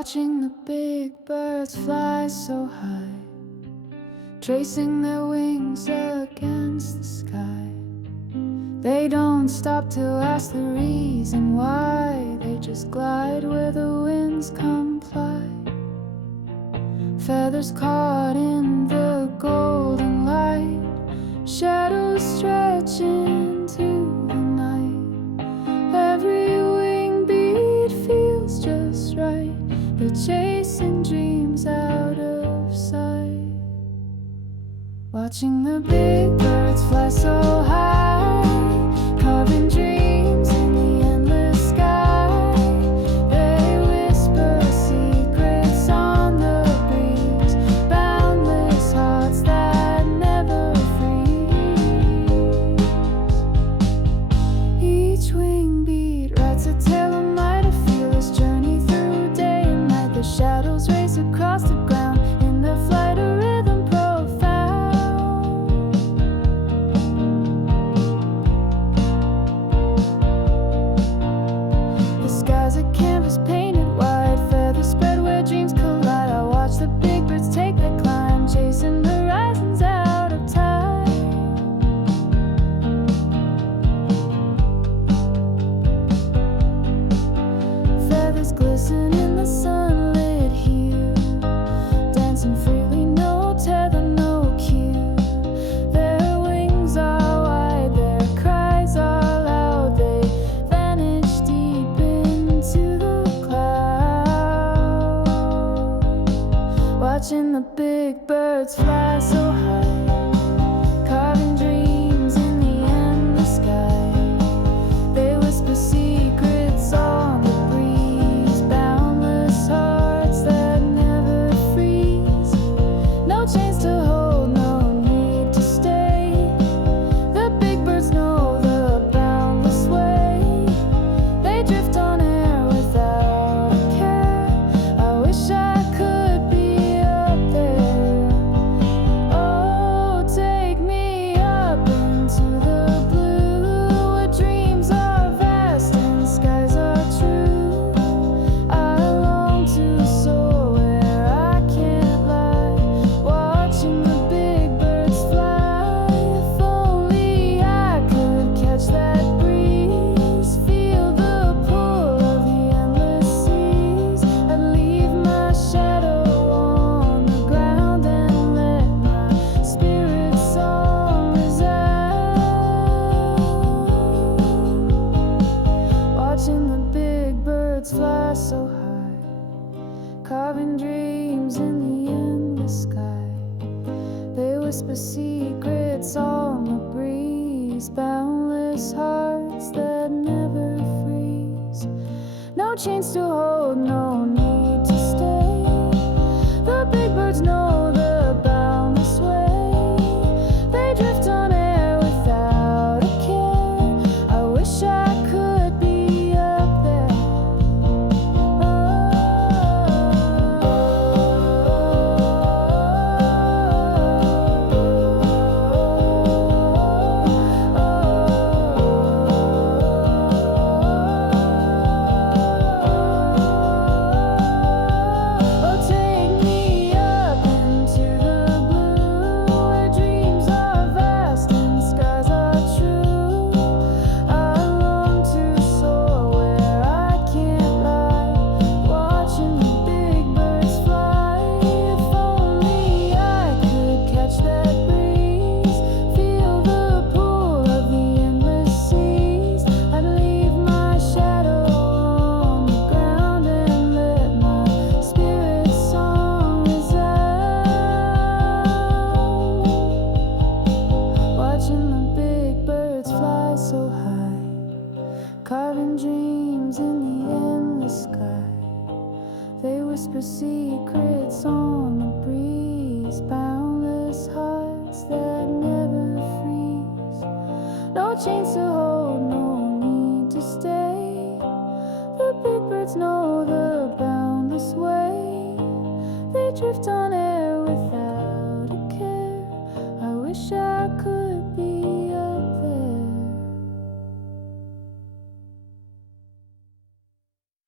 Watching the big birds fly so high, tracing their wings against the sky. They don't stop to ask the reason why. They just glide where the winds comply. Feathers caught in the golden light, shadows stretch into the night. Every wing beat feels just right. They're chasing dreams out of sight. Watching the big birds fly so high, carving dreams in the endless sky. They whisper secrets on the breeze, boundless hearts that never freeze. Each wing beat writes a tale of might, a fearless journey through day and night. The shadows race across the ground in their flight, a rhythm profound. The sky's a canvas painted wide, feathers spread where dreams collide. I watch the big birds take their climb, chasing horizons out of time. Feathers glisten in the sunlit hue, dancing freely, no tether, no cue. Their wings are wide, their cries are loud. They vanish deep into the cloud. Watching the big birds fly so high, carving dreams in the endless sky. They whisper secrets on the breeze, boundless hearts that never freeze. No chains to hold, no need to stay. The big birds know the boundless way. They drift on air without a care. I wish I could be up there. Oh, take me up into the blue, where dreams are vast and skies are true. I long to soar where I can't lie, watching the big birds fly. If only I could catch that breeze, feel the pull of the endless seas. I'd leave my shadow on the ground and let my spirit song resound. Watching the big birds fly so high, carving dreams in the endless sky. They whisper secrets on the breeze, boundless hearts that never freeze. No chains to hold, no need to stay. The big birds know the boundless way. They drift on air without a care. I wish I could be up there. Oh, take me up into the blue, where dreams are vast and skies are true. I long to soar where I can't lie, watching the big birds fly. If only I could catch that breeze, feel the pull of the endless seas. I'd leave my shadow on the ground and let my spirit song resound. Watching the big birds fly so high, carving dreams in the endless sky. They whisper secrets on the breeze, boundless hearts that never freeze. No chains to hold, no need to stay. The big birds know the boundless way. They drift on air without